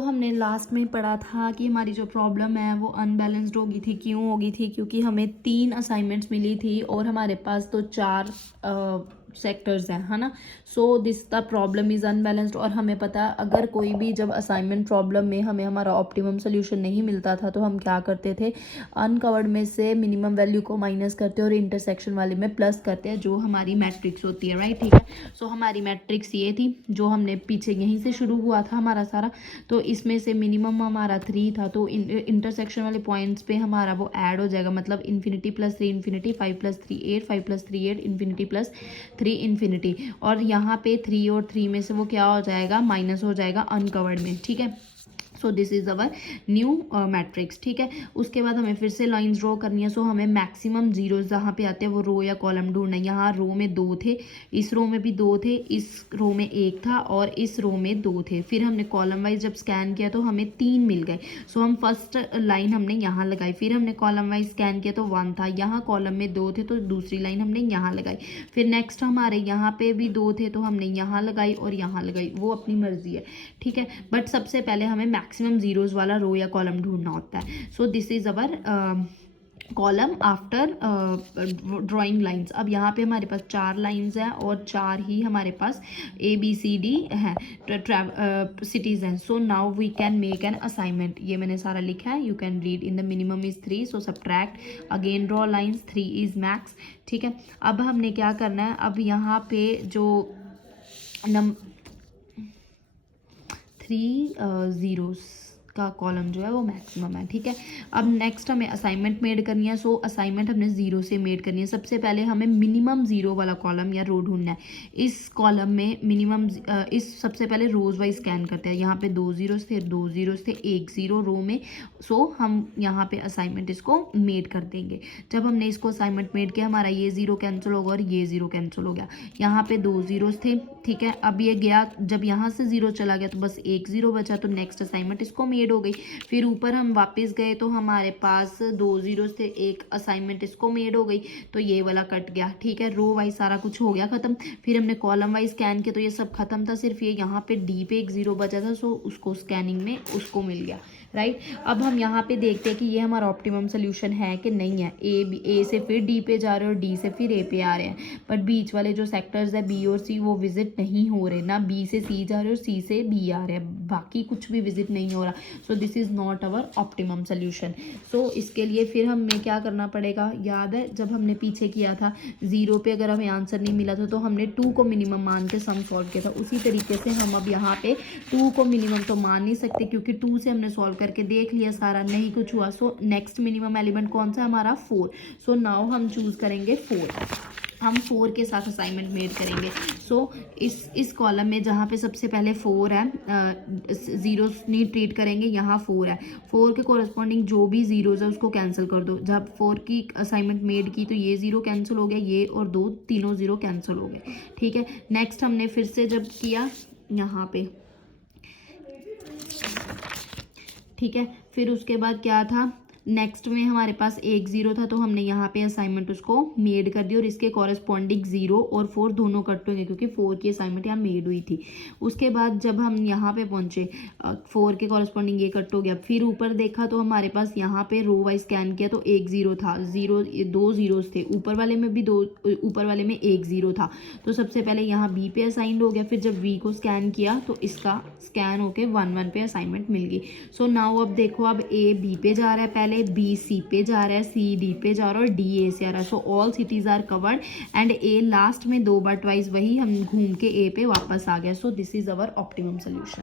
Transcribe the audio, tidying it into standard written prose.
हमने लास्ट में पढ़ा था कि हमारी जो प्रॉब्लम है वो अनबैलेंस्ड होगी थी। क्यों होगी थी? क्योंकि हमें 3 असाइनमेंट्स मिली थी और हमारे पास तो 4 सेक्टर्स हैं, है ना। This the problem is unbalanced. और हमें पता है अगर कोई भी जब असाइनमेंट प्रॉब्लम में हमें हमारा ऑप्टिमम सोल्यूशन नहीं मिलता था तो हम क्या करते थे, अनकवर्ड में से मिनिमम वैल्यू को माइनस करते और इंटरसेक्शन वाले में प्लस करते हैं, जो हमारी मैट्रिक्स होती है, राइट। ठीक है, हमारी मैट्रिक्स ये थी जो हमने पीछे यहीं से शुरू हुआ था हमारा सारा। तो इसमें से मिनिमम हमारा 3 था, तो इंटरसेक्शन वाले पॉइंट्स पे हमारा वो ऐड हो जाएगा, मतलब infinity plus 3 infinity, 5 plus 3 8, 5 plus 3 8, infinity plus 3 infinity. और यहाँ पे 3 और 3 में से वो क्या हो जाएगा, माइनस हो जाएगा अनकवर्ड में। ठीक है, this is our new matrix. ठीक है, उसके बाद हमें फिर से लाइंस ड्रॉ करनी है। हमें मैक्सिमम जीरोस जहाँ पे आते हैं वो रो या कॉलम ढूंढना है। यहाँ रो में 2 थे, इस रो में भी 2 थे, इस रो में 1 था और इस रो में 2 थे। फिर हमने कॉलम वाइज जब स्कैन किया तो हमें 3 मिल गए। हम फर्स्ट लाइन हमने यहाँ लगाई, फिर हमने कॉलम वाइज स्कैन किया तो 1 था, यहाँ कॉलम में 2 थे तो दूसरी लाइन हमने यहाँ लगाई। फिर नेक्स्ट हमारे यहाँ पे भी 2 थे तो हमने यहाँ लगाई और यहाँ लगाई, वो अपनी मर्जी है। ठीक है, बट सबसे पहले हमें मैक्सिमम जीरोस वाला रो या कॉलम ढूंढना होता है। This is our column after drawing lines. अब यहाँ पे हमारे पास 4 लाइंस हैं और 4 ही हमारे पास ABCD है, सिटीज हैं। Now we can make an assignment. ये मैंने सारा लिखा है, you can read. In the minimum is 3, subtract again draw lines, 3 is max. ठीक है, अब हमने क्या करना है, अब यहाँ पे जो 3 जीरोस का कॉलम जो है वो मैक्सिमम है। ठीक है, अब नेक्स्ट हमें असाइनमेंट मेड करनी है। असाइनमेंट हमने 0 से मेड करनी है। सबसे पहले हमें मिनिमम 0 वाला कॉलम या रो ढूंढना है। इस कॉलम में मिनिमम इस सबसे पहले रोज वाइज स्कैन करते हैं। यहाँ पे 2 जीरोस थे, 2 जीरोस थे, 1 जीरो रो में। हम यहाँ पे असाइनमेंट इसको मेड कर देंगे। जब हमने इसको असाइनमेंट मेड किया, हमारा ये 0 कैंसिल होगा और ये 0 कैंसिल हो गया। यहाँ पे 2 जीरोस थे। ठीक है, अब ये गया, जब यहाँ से 0 चला गया तो बस 1 0 बचा, तो नेक्स्ट असाइनमेंट इसको मेड हो गई। फिर ऊपर हम वापस गए तो हमारे पास 2 जीरोस थे, एक असाइनमेंट इसको मेड हो गई, तो ये वाला कट गया। ठीक है, रो वाइज सारा कुछ हो गया खत्म। फिर हमने कॉलम वाइज स्कैन किया तो ये सब खत्म था, सिर्फ ये यहाँ पे डी पे 1 0 बचा था, उसको स्कैनिंग में उसको मिल गया, राइट। अब हम यहाँ पे देखते हैं कि ये हमारा ऑप्टिमम सोल्यूशन है कि नहीं है। ए से फिर डी पे जा रहे हैं और डी से फिर ए पे आ रहे हैं, बट बीच वाले जो सेक्टर्स है बी और सी वो विजिट नहीं हो रहे, ना बी से सी जा रहे हैं और सी से बी आ रहे हैं, बाकी कुछ भी विजिट नहीं हो रहा। This is not our optimum solution. इसके लिए फिर हमें क्या करना पड़ेगा, याद है जब हमने पीछे किया था 0 पे अगर हमें आंसर नहीं मिला था तो हमने 2 को मिनिमम मान के सम सॉल्व किया था। उसी तरीके से हम अब यहाँ पे 2 को मिनिमम तो मान नहीं सकते क्योंकि 2 से हमने सॉल्व करके देख लिया, सारा नहीं कुछ हुआ। नेक्स्ट मिनिमम एलिमेंट कौन सा हमारा 4। नाउ हम चूज करेंगे 4। हम 4 के साथ असाइनमेंट मेड करेंगे। इस कॉलम में जहाँ पे सबसे पहले 4 है, जीरोस नहीं ट्रीट करेंगे, यहाँ 4 है। 4 के कोरस्पॉन्डिंग जो भी जीरोस है उसको कैंसिल कर दो। जब 4 की असाइनमेंट मेड की तो ये 0 कैंसिल हो गया, ये और 2 तीनों 0 कैंसिल हो गए। ठीक है, नेक्स्ट हमने फिर से जब किया यहाँ पे, ठीक है, फिर उसके बाद क्या था, नेक्स्ट में हमारे पास 1 0 था तो हमने यहाँ पे असाइनमेंट उसको मेड कर दी और इसके कॉरेस्पॉन्डिंग 0 और 4 दोनों कट होंगे क्योंकि 4 की असाइनमेंट यहाँ मेड हुई थी। उसके बाद जब हम यहाँ पे पहुंचे 4 के कॉरेस्पॉन्डिंग ये कट हो गया। फिर ऊपर देखा तो हमारे पास यहाँ पे रो वाइज स्कैन किया तो 1 0 था, 2 जीरोस थे, ऊपर वाले में भी 2, ऊपर वाले में 1 0 था। तो सबसे पहले यहाँ बी पे असाइंड हो गया, फिर जब बी को स्कैन किया तो इसका स्कैन होके 1 1 पे असाइनमेंट मिल गई। नाउ अब देखो, अब ए बी पे जा रहा है, पहले बी सी पे जा रहा है, सी डी पे जा रहा है और डी ए से आ रहा है। All cities are covered and a last में 2 बार ट्वाइस वही हम घूम के ए पे वापस आ गया। This is our optimum solution.